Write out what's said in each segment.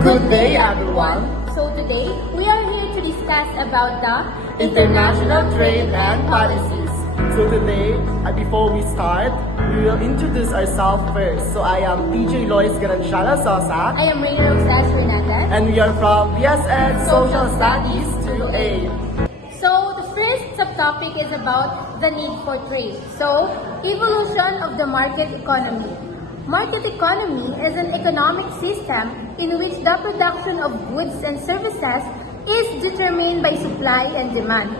Good day, everyone. So today, we are here to discuss about the International trade and policies. So today, before we start, we will introduce ourselves first. So I am PJ Lois Garanciala Sosa, I am Reina Roxas Fernandez. and we are from BSN Social Studies 2A. So the first subtopic is about the need for trade. So, evolution of the market economy. Market economy is an economic system in which the production of goods and services is determined by supply and demand.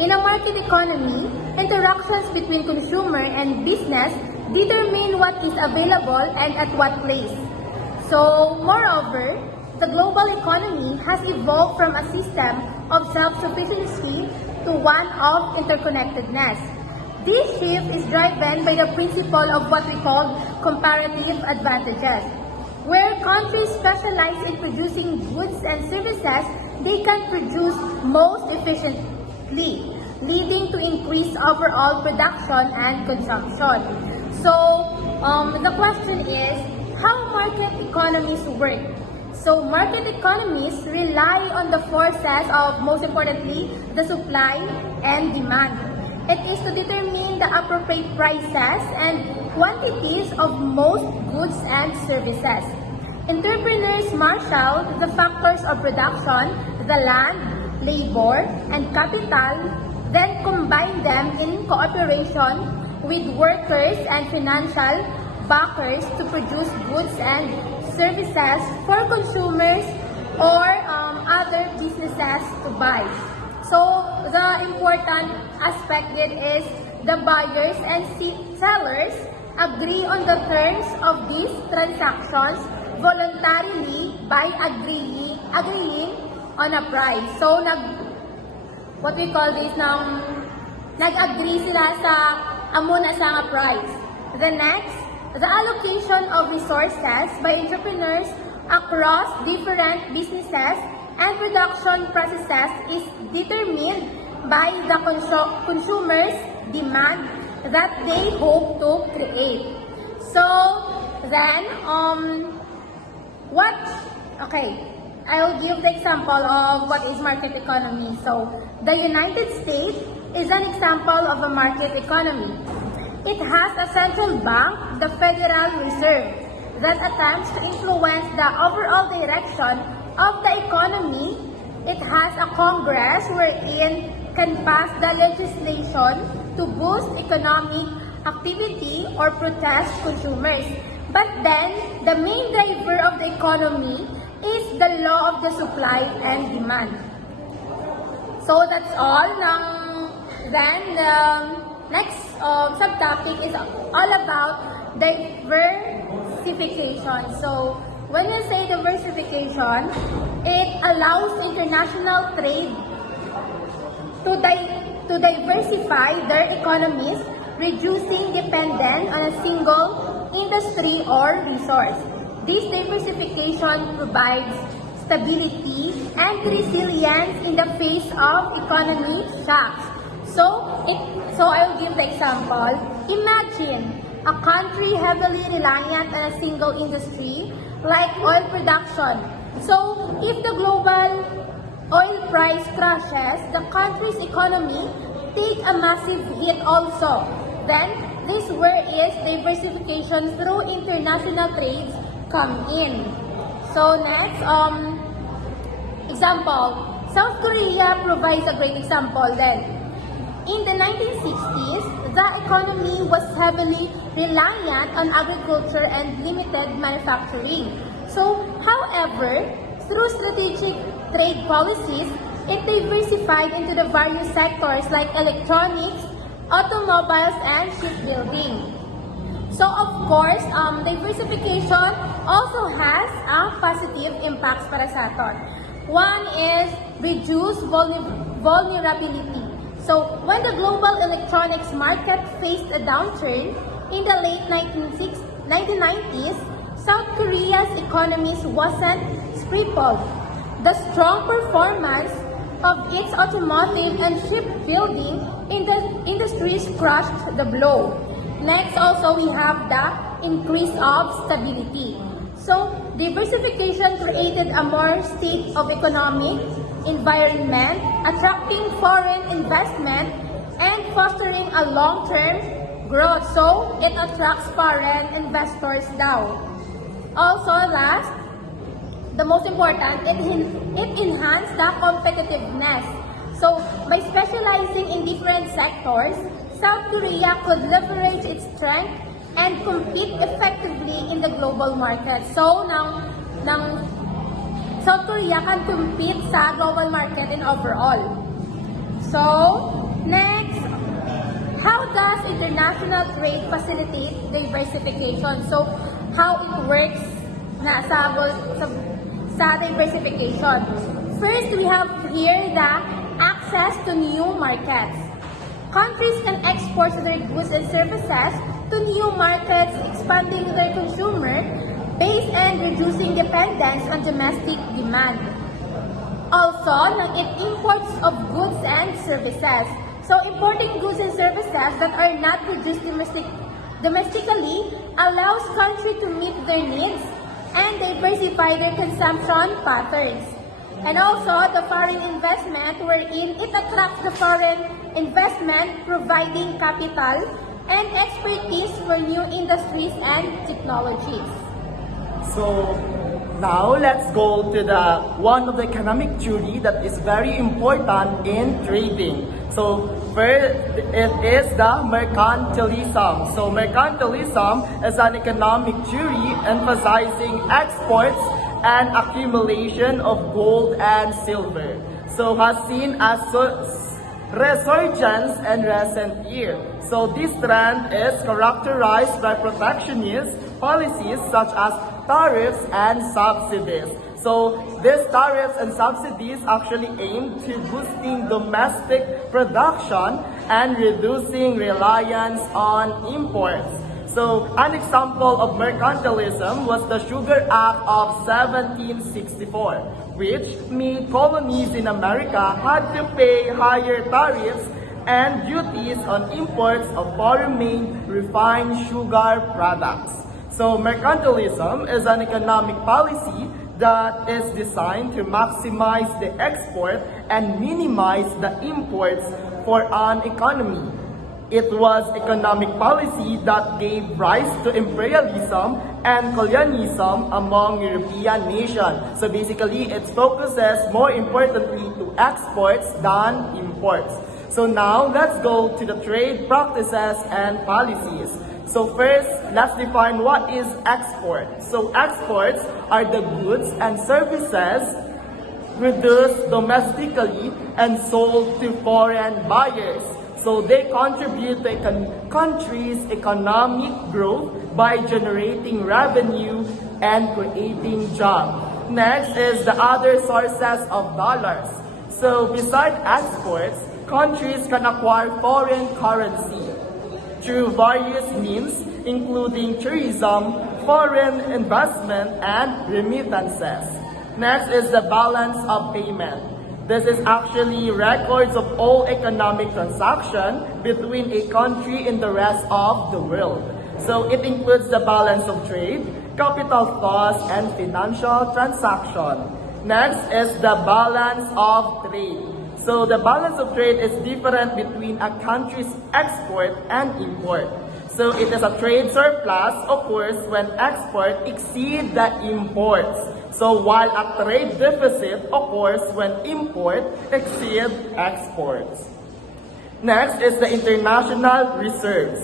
In a market economy, interactions between consumer and business determine what is available and at what place. So, moreover, the global economy has evolved from a system of self-sufficiency to one of interconnectedness. This shift is driven by the principle of what we call comparative advantages. Where countries specialize in producing goods and services, they can produce most efficiently, leading to increased overall production and consumption. So, the question is, how market economies work? So, market economies rely on the forces of, most importantly, the supply and demand. It is to determine the appropriate prices and quantities of most goods and services. Entrepreneurs marshal the factors of production, the land, labor, and capital, then combine them in cooperation with workers and financial backers to produce goods and services for consumers or other businesses to buy. So, the important aspect there is the buyers and sellers agree on the terms of these transactions voluntarily by agreeing on a price. So, what we call this, nag-agree sila sa amuna sa price. The next, the allocation of resources by entrepreneurs across different businesses and production processes is determined by the consumers' demand that they hope to create. So, then, I will give the example of what is market economy. So, the United States is an example of a market economy. It has a central bank, the Federal Reserve, that attempts to influence the overall direction of the economy. It has a Congress wherein can pass the legislation to boost economic activity or protect consumers. But then, the main driver of the economy is the law of the supply and demand. So that's all. Then the next subtopic is all about diversification. So when we say diversification, it allows international trade to diversify their economies, reducing dependence on a single industry or resource. This diversification provides stability and resilience in the face of economic shocks. So I will give the example. Imagine a country heavily reliant on a single industry like oil production. So, if the global oil price crashes, the country's economy takes a massive hit also. Then, this is where is diversification through international trades come in. So, next, example. South Korea provides a great example then. In the 1960s, the economy was heavily reliant on agriculture and limited manufacturing. So, however, through strategic trade policies, it diversified into the various sectors like electronics, automobiles, and shipbuilding. So, of course, diversification also has a positive impacts para sa aton. One is reduce vulnerability. So, when the global electronics market faced a downturn in the late 1990s, South Korea's economy wasn't crippled. The strong performance of its automotive and shipbuilding industries crushed the blow. Next, also, we have the increase of stability. So, diversification created a more state of economic environment, attracting foreign investment and fostering a long-term growth. So, it attracts foreign investors now. Also, last, the most important, it enhanced the competitiveness. So, by specializing in different sectors, South Korea could leverage its strength and compete effectively in the global market. So, nang South Korea can compete sa global market in overall. So, next, how does international trade facilitate diversification? So, how it works sa diversification. First, we have here the access to new markets. Countries can export their goods and services to new markets, expanding their consumer base and reducing dependence on domestic demand. Also, it imports of goods and services. So, importing goods and services that are not produced domestically allows countries to meet their needs and diversify their consumption patterns. And also, the foreign investment wherein it attracts the foreign investment providing capital and expertise for new industries and technologies. So now let's go to the one of the economic theory that is very important in trading. So first, it is the mercantilism. So mercantilism is an economic theory emphasizing exports and accumulation of gold and silver. So has seen a resurgence in recent years. So this trend is characterized by protectionist policies such as tariffs and subsidies. So these tariffs and subsidies actually aim to boosting domestic production and reducing reliance on imports. So an example of mercantilism was the Sugar Act of 1764, which made colonies in America had to pay higher tariffs and duties on imports of foreign-made refined sugar products. So mercantilism is an economic policy that is designed to maximize the export and minimize the imports for an economy. It was economic policy that gave rise to imperialism and colonialism among European nations. So basically, it focuses more importantly to exports than imports. So now, let's go to the trade practices and policies. So first, let's define what is export. So exports are the goods and services produced domestically and sold to foreign buyers. So they contribute to a country's economic growth by generating revenue and creating jobs. Next is the other sources of dollars. So besides exports, countries can acquire foreign currency through various means, including tourism, foreign investment, and remittances. Next is the balance of payment. This is actually records of all economic transactions between a country and the rest of the world. So it includes the balance of trade, capital flows, and financial transaction. Next is the balance of trade. So the balance of trade is different between a country's export and import. So it is a trade surplus occurs when export exceeds the imports. So while a trade deficit occurs when import exceeds exports. Next is the international reserves.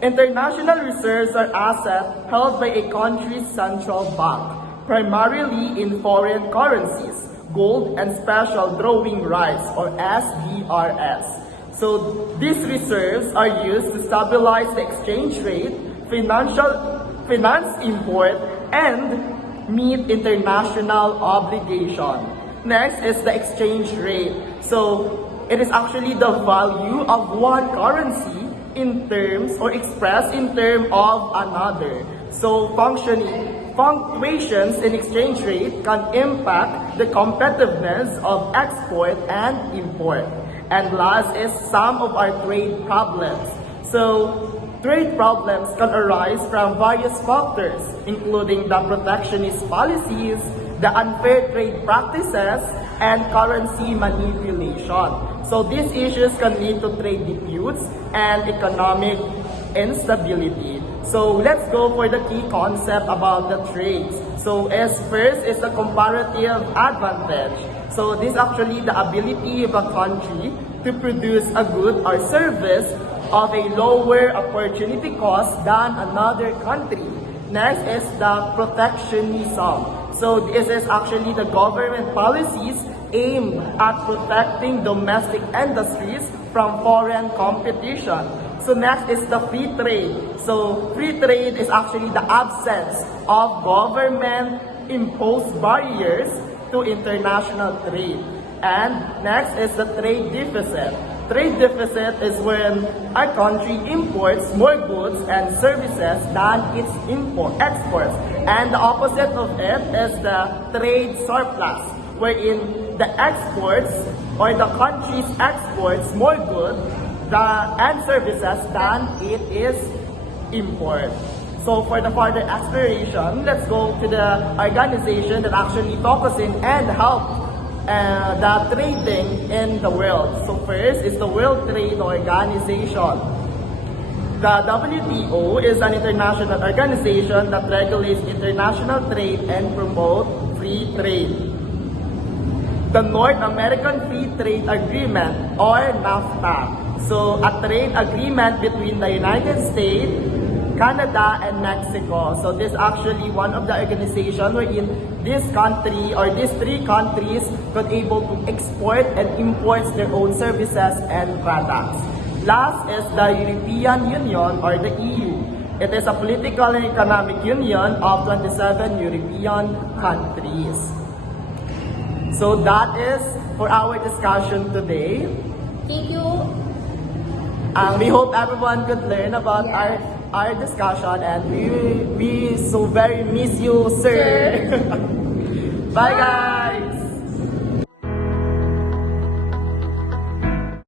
International reserves are assets held by a country's central bank, primarily in foreign currencies, gold and special drawing rights or SDRS. So these reserves are used to stabilize the exchange rate, finance import, and meet international obligation. Next is the exchange rate. So it is actually the value of one currency in terms or expressed in terms of another. So fluctuations in exchange rate can impact the competitiveness of export and import. And last is some of our trade problems. So Trade problems can arise from various factors, including the protectionist policies, the unfair trade practices, and currency manipulation. So these issues can lead to trade disputes and economic instability. So let's go for the key concept about the trades. So as first is the comparative advantage. So this actually the ability of a country to produce a good or service of a lower opportunity cost than another country. Next is the protectionism. So this is actually the government policies aimed at protecting domestic industries from foreign competition. So next is the free trade. So free trade is actually the absence of government imposed barriers to international trade. And next is the trade deficit. Trade deficit is when a country imports more goods and services than its exports. And the opposite of it is the trade surplus, wherein the exports or the country's exports more goods and services than it is import. So for the further exploration, let's go to the organization that actually focuses and helps the trading in the world. So first is the World Trade Organization. The WTO is an international organization that regulates international trade and promotes free trade. The North American Free Trade Agreement or NAFTA. So a trade agreement between the United States, Canada, and Mexico. So this is actually one of the organizations wherein this country or these three countries could able to export and import their own services and products. Last is the European Union or the EU. It is a political and economic union of 27 European countries. So that is for our discussion today. Thank you. We hope everyone could learn about our discussion, and we so very miss you, sir. Bye guys.